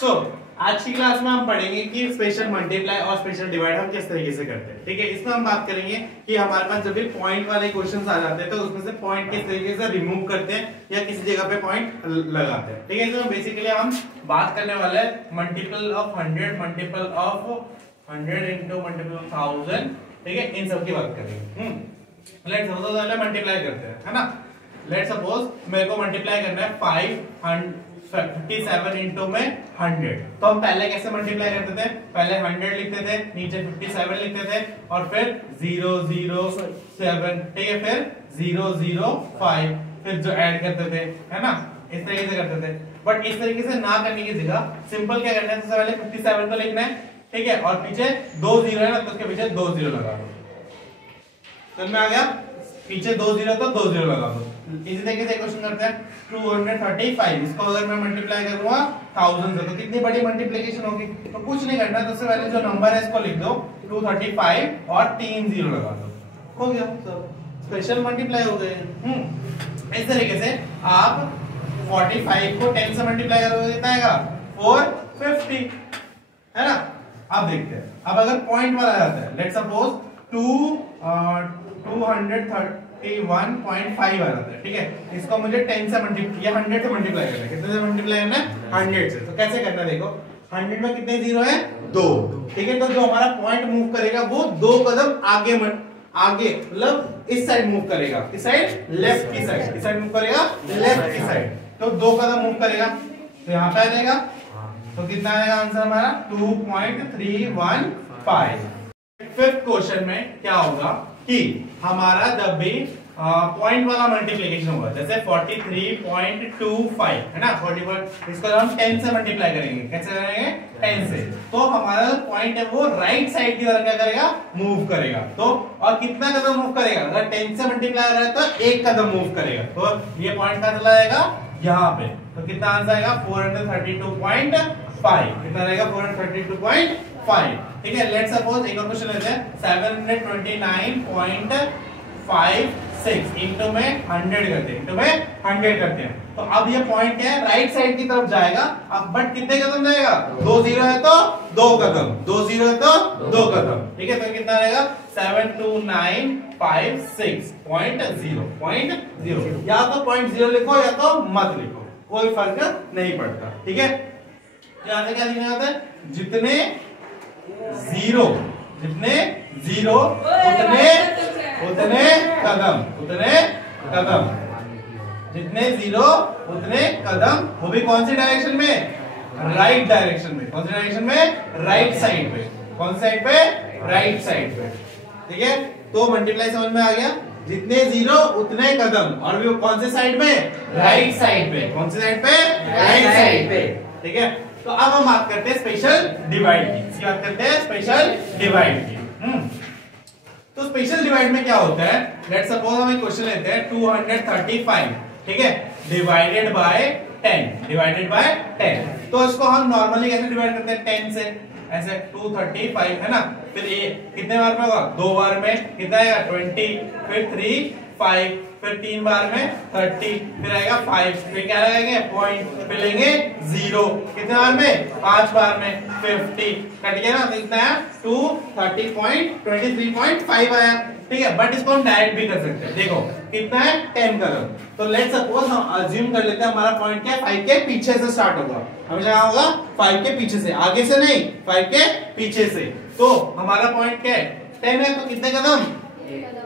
सो आज की क्लास में हम पढ़ेंगे कि स्पेशल मल्टीप्लाई और स्पेशल डिवाइड हम किस तरीके से करते हैं। ठीक है, इसमें हम बात करेंगे कि हमारे पास जब भी पॉइंट वाले क्वेश्चंस आ जाते हैं तो उसमें से पॉइंट किस तरीके से रिमूव करते हैं या किसी जगह पे पॉइंट लगाते हैं। ठीक है, इसमें बेसिकली हम बात करने वाले हैं multiple of 100, multiple of 100 into multiple of 1000। ठीक है, इन सब की बात करेंगे। लेट्स सपोज पहले मल्टीप्लाई करते हैं, है ना। लेट्स सपोज मेरे को मल्टीप्लाई करना है 557 इंटू में 100। तो हम पहले कैसे मल्टीप्लाई करते थे? पहले 100 लिखते थे, नीचे 57 लिखते थे और फिर 007, ठीक है, फिर 005, फिर जो ऐड करते थे, है ना, इस तरीके से करते थे। बट इस तरीके से ना करने की जगह सिंपल क्या करना है, सबसे पहले 57 को लिखना है, ठीक है, और पीछे 2 0 है ना, तो उसके पीछे 2 0 लगा दो। समझ में आ गया? पीछे 2 0 तो 2 0 लगा दो। इसी तरीके से क्वेश्चन करते हैं 235। इसको अगर मैं मल्टीप्लाई करूंगा 1000 से तो कितनी बड़ी मल्टीप्लिकेशन होगी? तो कुछ नहीं करना, सबसे पहले जो नंबर है इसको लिख दो 235 और 3 0 लगा दो, हो गया, सब स्पेशल मल्टीप्लाई हो गए। इस तरीके से आप 45 को 10 से मल्टीप्लाई करोगे कितना आएगा? 450, है ना। अब देखते हैं, अब अगर पॉइंट वाला आ जाता है, लेट्स सपोज 231.5 आ जाता है, ठीक है, इसको मुझे 10 से मल्टीप्लाई 100 से मल्टीप्लाई करना है। कितने से मल्टीप्लाई करना है? 100 से। तो कैसे करना है, देखो 100 में कितने जीरो है? 2, ठीक है। तो जो हमारा पॉइंट मूव करेगा वो 2 कदम आगे मतलब इस साइड मूव करेगा, इस साइड लेफ्ट की साइड, इस साइड मूव करेगा लेफ्ट की साइड, तो 2 कदम मूव करेगा, तो यहाँ पे आ जाएगा। तो कितना आएगा आंसर हमारा? 2.315। फिफ्थ क्वेश्चन में क्या होगा कि हमारा जब भी पॉइंट वाला मल्टीप्लिकेशन होगा, जैसे 43.25 है ना, 44, इसको हम 10 से मल्टीप्लाई करेंगे। कैसे करेंगे? 10 से। तो हमारा पॉइंट है वो राइट साइड की तरफ क्या करेगा? मूव करेगा। तो और कितना कदम मूव करेगा? अगर 10 से मल्टीप्लाई कर रहा है तो 1 कदम मूव करेगा। तो ये पॉइंट कहाँ चला जाएगा? यहाँ पे। तो कितना आंसर आएगा? 432.5। कितना रहेगा? 432.5। ठीक है, लेट्स सपोज एक और क्वेश्चन लेते हैं 729.56 इंटू में 100 करते हैं, इंटू में 100 करते हैं। तो अब ये पॉइंट है राइट साइड की तरफ जाएगा, अब बट कितने कदम जाएगा? 2 0 है तो 2 कदम, 2 0 है तो 2 कदम, ठीक है। तो कितना रहेगा? 72956.0 या तो 0.0 लिखो या तो मत लिखो, कोई फर्क नहीं पड़ता, ठीक है। यहाँ से क्या लिखना होता है? जितने जीरो उतने कदम, जितने जीरो उतने कदम, वो भी कौन सी डायरेक्शन में? राइट डायरेक्शन में। कौन सी डायरेक्शन में? राइट साइड पे। कौन सी साइड पे? राइट साइड पे, ठीक है। तो मल्टीप्लाई समझ में आ गया? जितने जीरो उतने कदम, और भी कौन से साइड में? राइट साइड पे। कौन सी साइड पे? राइट साइड पे, ठीक है। तो अब हम बात करते हैं स्पेशल डिवाइड की। इसकी बात करते हैं स्पेशल डिवाइड की। तो स्पेशल डिवाइड में क्या होता है? लेट्स सपोज हम एक क्वेश्चन लेते हैं 235, ठीक है, डिवाइडेड बाय 10। तो इसको हम नॉर्मली कैसे डिवाइड करते हैं? 10 से। ऐसे 235 है ना, फिर ये कितने बार में होगा? 2 बार में। कितना आएगा? 20, फिर 3 5, फिर 3 बार में 30, फिर आएगा 5, फिर क्या लगाएंगे? पॉइंट, फिर लेंगे 0, कितने बार में? 5 बार में 50, कट गया ना, तो इतना है 230.23.5 आया, ठीक है। बट इसको हम डायरेक्ट भी कर सकते हैं। देखो कितना है? 10 कदम। तो लेट्स सपोज हम अज्यूम कर लेते हैं हमारा पॉइंट क्या है? 5 के पीछे से स्टार्ट होगा। हमेशा क्या होगा? 5 के पीछे से, आगे से नहीं, 5 के पीछे से। तो हमारा पॉइंट क्या है? 10 है, तो कितने कदम?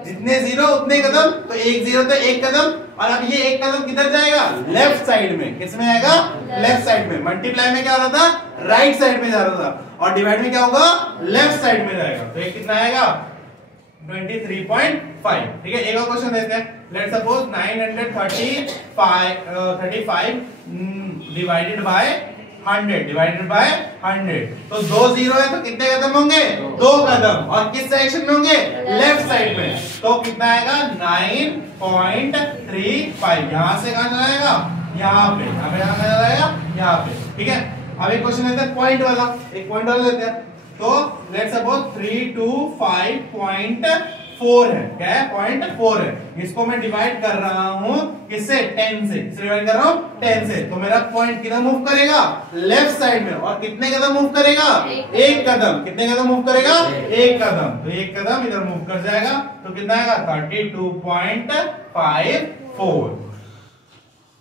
जितने जीरो उतने कदम, तो 1 0 तो 1 कदम, और अब ये 1 कदम किधर जाएगा? लेफ्ट साइड में। किसमें आएगा? लेफ्ट साइड में। मल्टीप्लाई में क्या हो रहा था? राइट साइड में जा रहा था, और डिवाइड में क्या होगा? लेफ्ट साइड में जाएगा। तो ये कितना आएगा? 23.5, ठीक है। एक और क्वेश्चन देते हैं। Let's suppose 935 divided by 100। तो 2 0 है, तो कितने कदम होंगे? 2 कदम, और किस डायरेक्शन में होंगे? लेफ्ट साइड में। तो कितना आएगा? 9.35। यहां से कहां जाएगा? यहाँ पे। कहां जाएगा? यहाँ पे, ठीक है। अब एक क्वेश्चन लेते हैं पॉइंट वाला, एक पॉइंट वाला लेते हैं। तो लेट्स सपोज 325.5 4 है। क्या है? 0.4 है। इसको मैं डिवाइड कर रहा हूं किससे? 10 से। किससे डिवाइड कर रहा हूं? 10 से। तो मेरा पॉइंट किधर मूव करेगा? लेफ्ट साइड में। और कितने कदम मूव करेगा? एक कदम। कितने कदम मूव करेगा? एक कदम। तो एक कदम इधर मूव कर जाएगा तो कितना आएगा? 32.54।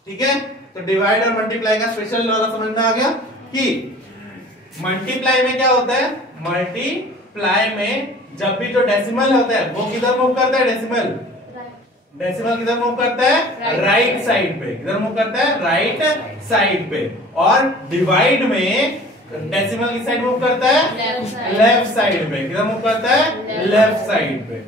ठीक है। तो डिवाइड और मल्टीप्लाई का स्पेशल वाला समझ में आ गया कि मल्टीप्लाई में क्या होता है? मल्टीप्लाई में जब भी जो डेसिमल होता है वो किधर मूव करता है? डेसिमल किधर मूव करता है? राइट साइड पे। किधर मूव करता है? राइट साइड पे। और डिवाइड में डेसिमल किस साइड मूव करता है? लेफ्ट साइड पे। किधर मूव करता है? लेफ्ट साइड पे।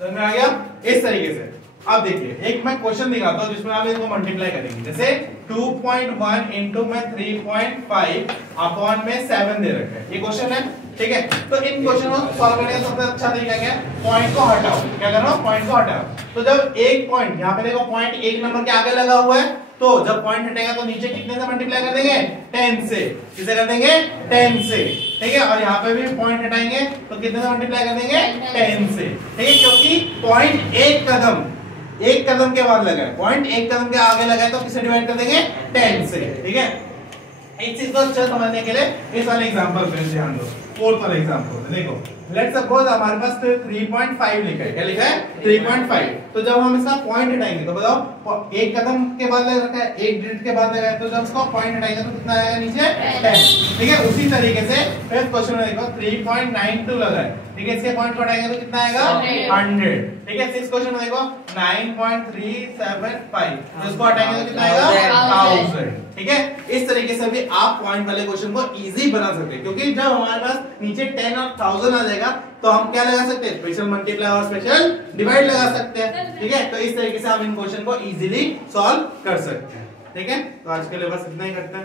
समझ में आ गया? इस तरीके से। अब देखिए एक मैं क्वेश्चन दिखाता हूं जिसमें आप इसको मल्टीप्लाई करेंगे। जैसे 2.1 इंटू में 3.5 अपॉन में 7 दे रखा है। ये क्वेश्चन है। ठीक है। तो इन क्वेश्चन को सॉल्व करने का सबसे अच्छा तरीका क्या है? पॉइंट को हटाओ। क्या करना? पॉइंट को हटाओ। तो जब एक पॉइंट यहाँ पे देखो पॉइंट एक नंबर के आगे लगा हुआ है तो जब पॉइंट हटेगा तो नीचे कितने से मल्टीप्लाई कर देंगे? 10 से। किसे कर देंगे? 10 से। ठीक है। और यहाँ पे भी पॉइंट हटाएंगे तो कितने से मल्टीप्लाई कर देंगे? 10 से। ठीक है। क्योंकि पॉइंट एक कदम के बाद लगा है। पॉइंट एक कदम के आगे लगा है तो किसे डिवाइड कर देंगे? 10 से। ठीक है। इस चीज को अच्छा समझने के लिए इस वाले एग्जांपल पे ध्यान दो। फोर्थ वाला एग्जांपल देखो। लेट्स सपोज हमारे पास 3.5 लिखा है। क्या लिखा है? 3.5। तो जब हम इसका पॉइंट हटाएंगे तो बताओ एक कदम के बाद लगा रखा है, एक डिजिट के बाद लगा है, तो जब इसका पॉइंट हटाएंगे तो कितना आएगा नीचे? 10। ठीक है। उसी तरीके से फिर क्वेश्चन में देखो 3.92 लगा है। ठीक है। इसके पॉइंट को हटाएंगे तो कितना आएगा? 100। ठीक है। इस क्वेश्चन में देखो 9.375 तो इसको हटाएंगे तो कितना आएगा? 1000। ठीक है। इस तरीके से भी आप पॉइंट वाले क्वेश्चन को इजी बना सकते हैं क्योंकि जब हमारे पास नीचे 10 और 1000 आ जाएगा तो हम क्या लगा सकते हैं? स्पेशल मल्टीप्लाई और स्पेशल डिवाइड लगा सकते हैं। ठीक है। तो इस तरीके से हम इन क्वेश्चन को इजीली सॉल्व कर सकते हैं। ठीक है। तो आज के लिए बस इतना ही करते हैं।